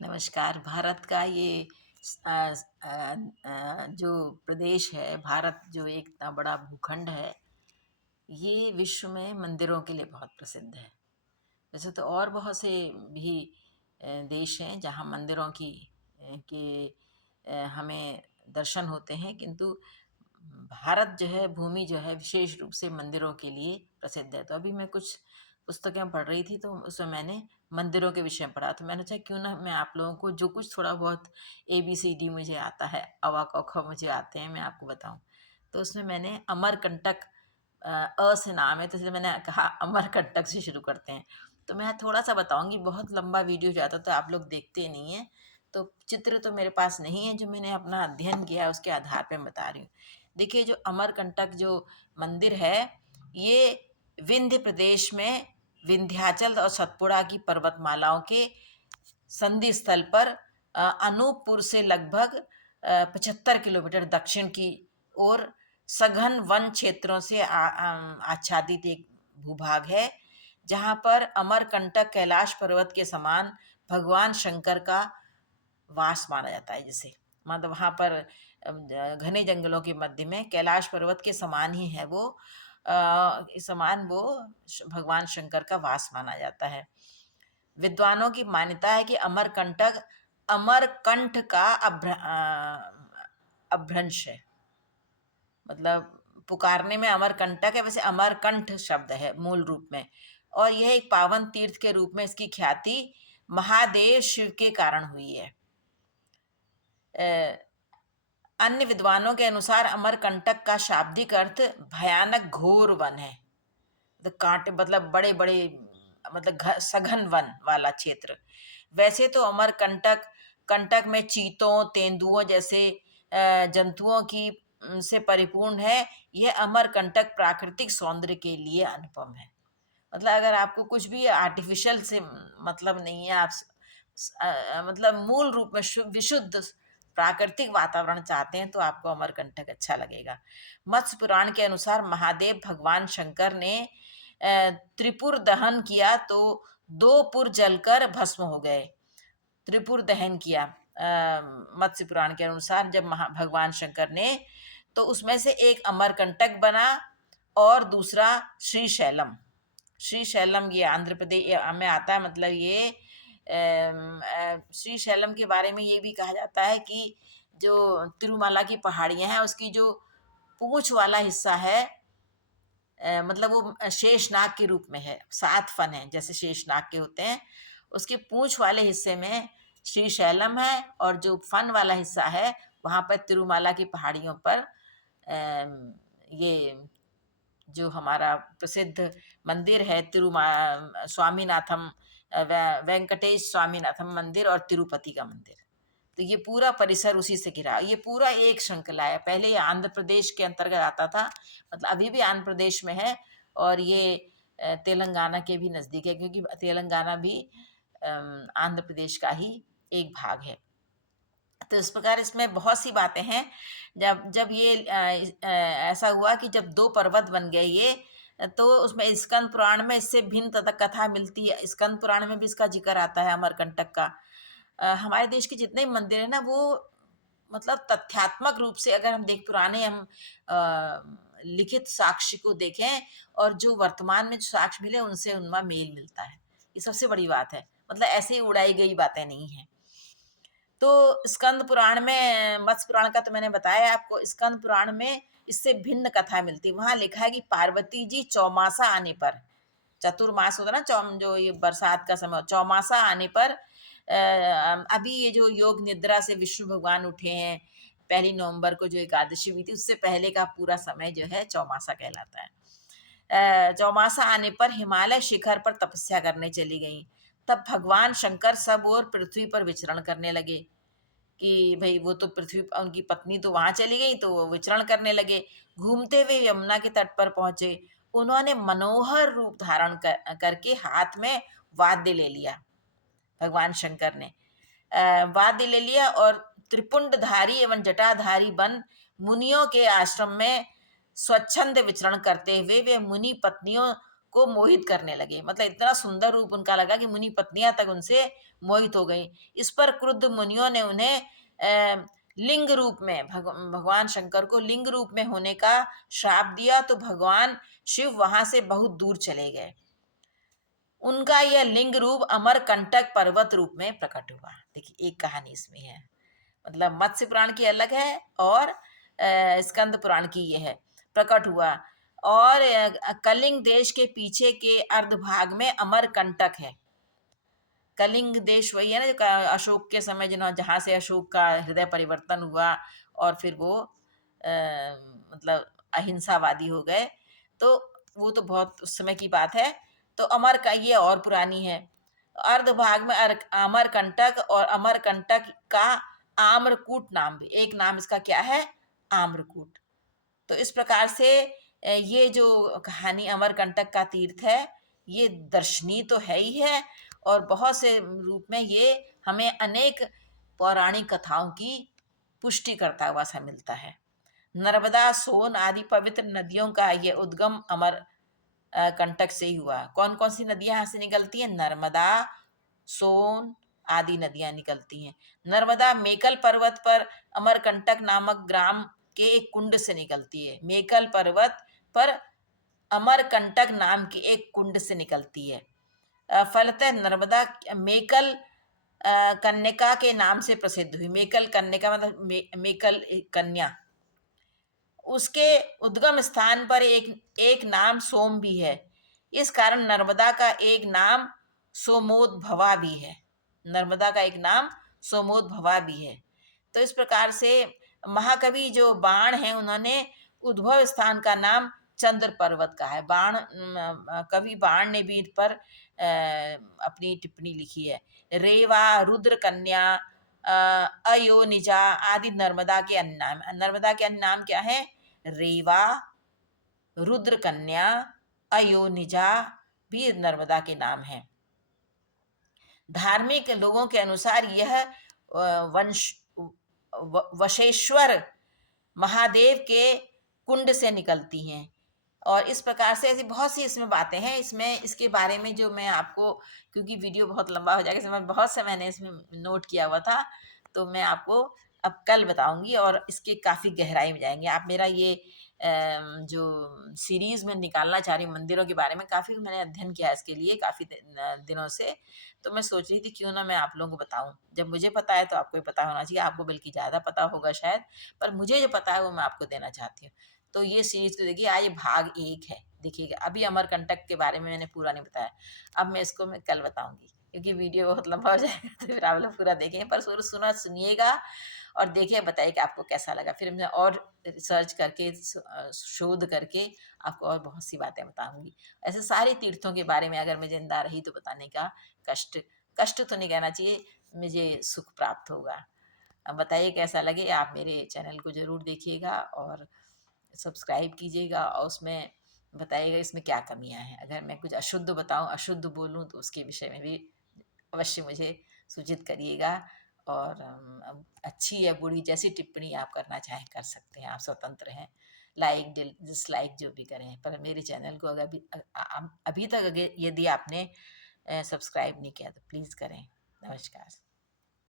नमस्कार। भारत का ये जो प्रदेश है, भारत जो एक इतना बड़ा भूखंड है, ये विश्व में मंदिरों के लिए बहुत प्रसिद्ध है। वैसे तो और बहुत से भी देश हैं जहाँ मंदिरों के हमें दर्शन होते हैं, किंतु भारत जो है, भूमि जो है विशेष रूप से मंदिरों के लिए प्रसिद्ध है। तो अभी मैं कुछ पुस्तकें पढ़ रही थी, तो उसमें मैंने मंदिरों के विषय में पढ़ा, तो मैंने सोचा क्यों ना मैं आप लोगों को जो कुछ थोड़ा बहुत ABCD मुझे आता है, अ, क, ख मुझे आते हैं, मैं आपको बताऊं। तो उसमें मैंने अमरकंटक, से नाम है, तो इसलिए मैंने कहा अमरकंटक से शुरू करते हैं। तो मैं थोड़ा सा बताऊंगी, बहुत लंबा वीडियो जाता तो आप लोग देखते नहीं हैं। तो चित्र तो मेरे पास नहीं है, जो मैंने अपना अध्ययन किया उसके आधार पे मैं बता रही हूँ। देखिए, जो अमरकंटक जो मंदिर है, ये विंध्य प्रदेश में विंध्याचल और सतपुड़ा की पर्वतमालाओं के संधि स्थल पर अनूपपुर से लगभग 75 किलोमीटर दक्षिण की ओर सघन वन क्षेत्रों से आच्छादित एक भूभाग है, जहाँ पर अमरकंटक कैलाश पर्वत के समान भगवान शंकर का वास माना जाता है। जिसे मतलब वहाँ पर घने जंगलों के मध्य में कैलाश पर्वत के समान ही है वो, समान वो भगवान शंकर का वास माना जाता है। विद्वानों की मान्यता है कि अमरकंटक अमरकंठ का अभ्रंश है। मतलब पुकारने में अमरकंटक है, वैसे अमरकंठ शब्द है मूल रूप में। और यह एक पावन तीर्थ के रूप में इसकी ख्याति महादेव शिव के कारण हुई है। अन्य विद्वानों के अनुसार अमरकंटक का शाब्दिक अर्थ भयानक घोर वन है। तो कांटे मतलब बड़े बड़े, मतलब सघन वन वाला क्षेत्र। वैसे तो अमरकंटक कंटक में चीतों, तेंदुओं जैसे जंतुओं की से परिपूर्ण है। यह अमरकंटक प्राकृतिक सौंदर्य के लिए अनुपम है। मतलब अगर आपको कुछ भी आर्टिफिशियल से मतलब नहीं है, आप मतलब मूल रूप में विशुद्ध प्राकृतिक वातावरण चाहते हैं, तो आपको अमरकंटक अच्छा लगेगा। मत्स्य पुराण के अनुसार महादेव भगवान शंकर ने त्रिपुर दहन किया तो 2 पुर जलकर भस्म हो गए। त्रिपुर दहन किया मत्स्य पुराण के अनुसार जब भगवान शंकर ने, तो उसमें से एक अमरकंटक बना और दूसरा श्रीशैलम। श्रीशैलम ये आंध्र प्रदेश में आता है। मतलब ये श्रीशैलम के बारे में ये भी कहा जाता है कि जो तिरुमाला की पहाड़ियां हैं, उसकी जो पूंछ वाला हिस्सा है, मतलब वो शेषनाग के रूप में है। 7 फन है जैसे शेषनाग के होते हैं, उसके पूंछ वाले हिस्से में श्रीशैलम है, और जो फन वाला हिस्सा है वहाँ पर तिरुमाला की पहाड़ियों पर ये जो हमारा प्रसिद्ध मंदिर है स्वामीनाथम, वेंकटेश स्वामीनाथम मंदिर और तिरुपति का मंदिर, तो ये पूरा परिसर उसी से घिरा। ये पूरा एक श्रृंखला है। पहले ये आंध्र प्रदेश के अंतर्गत आता था, मतलब अभी भी आंध्र प्रदेश में है, और ये तेलंगाना के भी नज़दीक है, क्योंकि तेलंगाना भी आंध्र प्रदेश का ही एक भाग है। तो इस प्रकार इसमें बहुत सी बातें हैं। जब जब ये ऐसा हुआ कि जब 2 पर्वत बन गए ये, तो उसमें स्कंद पुराण में इससे भिन्न तथा कथा मिलती है। स्कंद पुराण में भी इसका जिक्र आता है अमरकंटक का। हमारे देश के जितने भी मंदिर है ना, वो मतलब तथ्यात्मक रूप से अगर हम पुराने हम लिखित साक्ष्य को देखें, और जो वर्तमान में जो साक्ष्य मिले उनसे उनका मेल मिलता है। ये सबसे बड़ी बात है। मतलब ऐसे ही उड़ाई गई बातें नहीं हैं। तो स्कंद पुराण में, मत्स्य पुराण का तो मैंने बताया आपको, स्कंद पुराण में इससे भिन्न कथा मिलती। वहां लिखा है कि पार्वती जी चौमासा आने पर, चतुर्मास होता ना, जो ये बरसात का समय, चौमासा आने पर अभी ये जो योग निद्रा से विष्णु भगवान उठे हैं 1 नवंबर को, जो एकादशी हुई थी, उससे पहले का पूरा समय जो है चौमासा कहलाता है। चौमासा आने पर हिमालय शिखर पर तपस्या करने चली गई। तब भगवान शंकर सब और पृथ्वी पर विचरण करने लगे कि भाई वो तो पृथ्वी, उनकी पत्नी तो वहां चली गई, तो वो विचरण करने लगे। घूमते हुए यमुना के तट पर पहुंचे। उन्होंने मनोहर रूप धारण करके हाथ में वाद्य ले लिया। भगवान शंकर ने वाद्य ले लिया, और त्रिपुंडधारी एवं जटाधारी बन मुनियों के आश्रम में स्वच्छंद विचरण करते हुए वे मुनि पत्नियों को मोहित करने लगे। मतलब इतना सुंदर रूप उनका लगा कि मुनि पत्नियां तक उनसे मोहित हो गई। इस पर क्रुद्ध मुनियों ने उन्हें लिंग रूप में भगवान शंकर को लिंग रूप में होने का श्राप दिया। तो भगवान शिव वहां से बहुत दूर चले गए। उनका यह लिंग रूप अमरकंटक पर्वत रूप में प्रकट हुआ। देखिए एक कहानी इसमें है, मतलब मत्स्य पुराण की अलग है और स्कंद पुराण की ये है। प्रकट हुआ और कलिंग देश के पीछे के अर्ध भाग में अमरकंटक है। कलिंग देश वही है ना जो अशोक के समय जिन्होंने जहाँ से अशोक का हृदय परिवर्तन हुआ और फिर वो मतलब अहिंसावादी हो गए। तो वो तो बहुत उस समय की बात है। तो अमर का ये और पुरानी है। अर्ध भाग में अमरकंटक और अमरकंटक का आम्रकूट नाम भी एक नाम इसका क्या है, आम्रकूट। तो इस प्रकार से ये जो कहानी अमरकंटक का तीर्थ है ये दर्शनीय तो है ही है और बहुत से रूप में ये हमें अनेक पौराणिक कथाओं की पुष्टि करता हुआ सा मिलता है। नर्मदा, सोन आदि पवित्र नदियों का ये उद्गम अमर कंटक से ही हुआ। कौन कौन सी नदियां यहाँ से निकलती हैं? नर्मदा, सोन आदि नदियां निकलती हैं। नर्मदा मेकल पर्वत पर अमरकंटक नामक ग्राम के एक कुंड से निकलती है। मेकल पर्वत पर अमरकंटक नाम की एक कुंड से निकलती है। फलतः नर्मदा मेकल कन्यका के नाम से प्रसिद्ध हुई। मेकल कन्यका मतलब मेकल कन्या। उसके उद्गम स्थान पर एक नाम सोम भी है। इस कारण नर्मदा का एक नाम सोमोद्भवा भी है। नर्मदा का एक नाम सोमोद्भवा भी है। तो इस प्रकार से महाकवि जो बाण हैं उन्होंने उद्भव स्थान का नाम चंद्र पर्वत का है। बाण कवि बाण ने भी इस पर अपनी टिप्पणी लिखी है। रेवा, रुद्र कन्या, अयोनिजा आदि नर्मदा के अन्य नाम। नर्मदा के अन्य नाम क्या है? रेवा, रुद्र कन्या, अयोनिजा भी नर्मदा के नाम हैं। धार्मिक लोगों के अनुसार यह वंश वशेश्वर महादेव के कुंड से निकलती हैं। और इस प्रकार से ऐसी बहुत सी इसमें बातें हैं। इसमें इसके बारे में जो मैं आपको, क्योंकि वीडियो बहुत लंबा हो जाएगा, इसमें बहुत से मैंने इसमें नोट किया हुआ था, तो मैं आपको अब कल बताऊंगी और इसके काफ़ी गहराई में जाएंगे। आप मेरा ये जो सीरीज़ में निकालना चाह रही हूँ मंदिरों के बारे में, काफ़ी मैंने अध्ययन किया इसके लिए काफ़ी दिनों से। तो मैं सोच रही थी क्यों ना मैं आप लोगों को बताऊं। जब मुझे पता है तो आपको भी पता होना चाहिए। आपको बल्कि ज़्यादा पता होगा शायद, पर मुझे जो पता है वो मैं आपको देना चाहती हूँ। तो ये सीरीज तो देखिए, आज भाग 1 है। देखिएगा, अभी अमरकंटक के बारे में मैंने पूरा नहीं बताया। अब मैं इसको मैं कल बताऊंगी, क्योंकि वीडियो बहुत लंबा हो जाएगा तो फिर आप लोग पूरा देखेंगे। पर सुनिएगा और देखिए, बताइए कि आपको कैसा लगा। फिर मैं और रिसर्च करके शोध करके आपको और बहुत सी बातें बताऊंगी। ऐसे सारे तीर्थों के बारे में अगर मैं जिंदा रही तो बताने का कष्ट कष्ट तो नहीं कहना चाहिए, मुझे सुख प्राप्त होगा। अब बताइए कैसा लगे। आप मेरे चैनल को ज़रूर देखिएगा और सब्सक्राइब कीजिएगा और उसमें बताइएगा इसमें क्या कमियां हैं। अगर मैं कुछ अशुद्ध बताऊं, अशुद्ध बोलूं, तो उसके विषय में भी अवश्य मुझे सूचित करिएगा। और अच्छी या बुरी जैसी टिप्पणी आप करना चाहें कर सकते हैं, आप स्वतंत्र हैं। लाइक डिसलाइक जो भी करें, पर मेरे चैनल को अगर अभी तक अगर यदि आपने सब्सक्राइब नहीं किया तो प्लीज़ करें। नमस्कार।